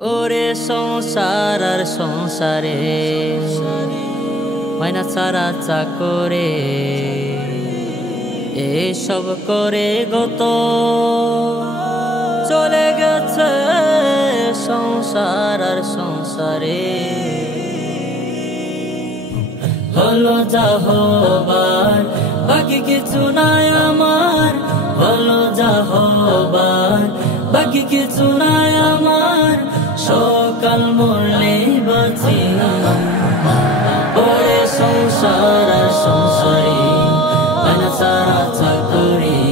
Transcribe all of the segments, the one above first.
ওরে সংসার আর সংসারে মাইনা ছাড়া চাকরে এসব করে গত চলে গেছে সংসার আর সংসারে। হলো যা হবার বাকি কিছু নাই আমার, হলো যা হবার বাকি কিছু নাই আমার, সকাল মরলে বাঁচি ওরে সংসার আর সংসারে মাইনা ছাড়া চাকরি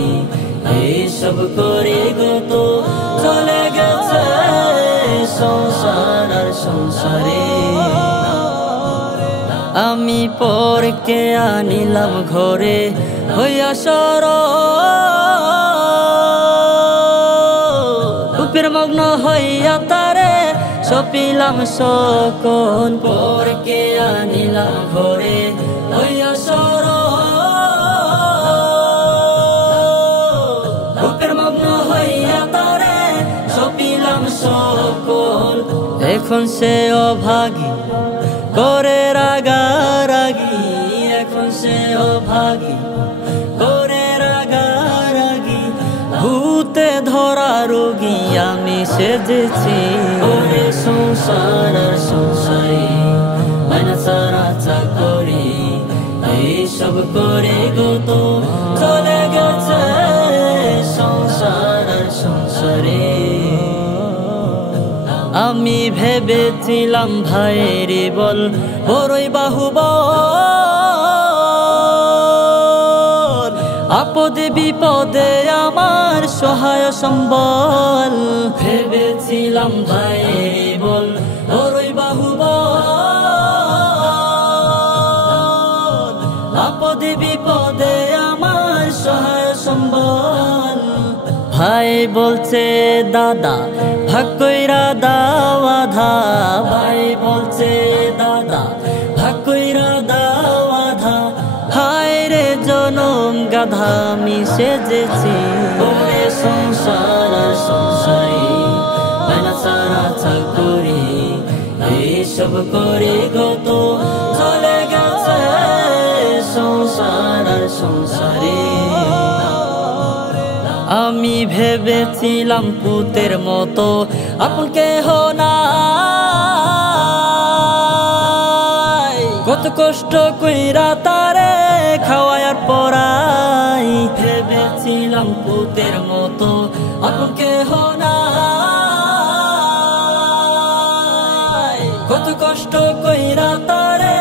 এইসব করে গত চলে গেছে সংসার আর সংসারে। আমি পরকে আনিলাম ঘরে হইয়া সর রূপের মগ্ন হইয়া তারে সপিলাম সকল, পরকে আনিলাম ঘরে হইয়া সর রূপের মগ্ন হইয়া তারে সপিলাম সকল। এখন সে অভাগী করে রাগারাগি, এখন সে অভাগী করে রাগারাগি, ভূতে ধরা রোগী আমি সেজেছি ওরে সংসার আর সংসারে মাইনা ছাড়া চাকরি এইসব করে গত চলে গেছে সংসার আর সংসারে। আমি ভেবেছিলাম ভাইয়ের বল বড়ই বাহুবল, আপদে বিপদে আমার সহায় সম্বল। ভেবেছিলাম ভাইয়ের বল বড়ই বাহুবল, আপদে বিপদে আমার সহায় সম্বল। ভাই বলছে দাদা ভাগ কইরা দাও আধা, ভাই বলছে দাদা ভাগ কইরা দাও আধা, হায় রে জনম গাধা আমি সেজেছি ওরে সংসার আর সংসারে মাইনা ছাড়া চাকরি এইসব করে গত চলে গেছে সংসার আর সংসারে। আমি ভেবেছিলাম পুতের মতো আপন কেহ নাই, কত কষ্ট কইরা তারে খাওয়ায় আর পড়াই। ভেবেছিলাম পুতের মতো আপন কেহ নাই, কত কষ্ট কইরা তারে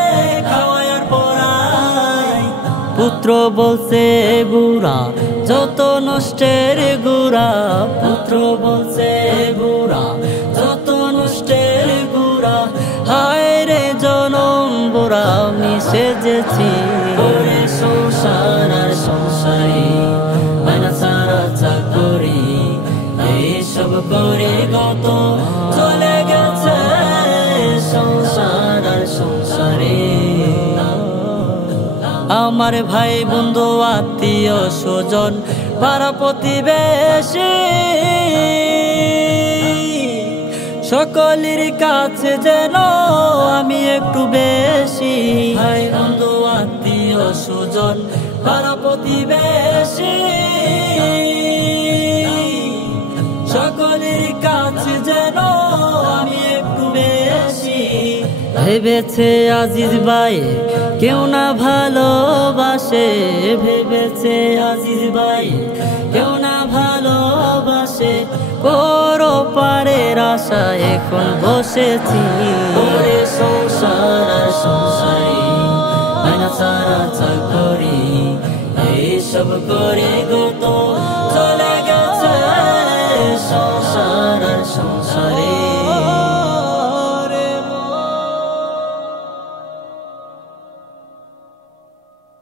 খাওয়ায় আর পড়াই। পুত্র বলছে বুড়া যত নষ্টের গুড়া, পুত্র বলছে বুড়া যত নষ্টের গুড়া, হায় রে জনম বুড়া আমি সেজেছি ওরে সংসার আর সংসারে মাইনা ছাড়া চাকরি এইসব করে গত চলে গেছে সংসার আর সংসারে। আমার ভাই বন্ধু আত্মীয় স্বজন পাড়া প্রতিবেশী সকলের কাছে যেন আমি একটু বেশি, ভাই বন্ধু আত্মীয় স্বজন পাড়া প্রতিবেশী সকলের কাছে যেন আমি একটু বেশি। ভেবেছে আজিজ ভাই কেউ না ভালোবাসে, ভেবেছে আজিজ ভাই কেউ না ভালোবাসে, পরপারের আশা এখন বসেছি ওরে সংসার আর সংসারে মাইনা ছাড়া চাকরি এইসব করে গত চলে গেছে সংসার আর সংসারে।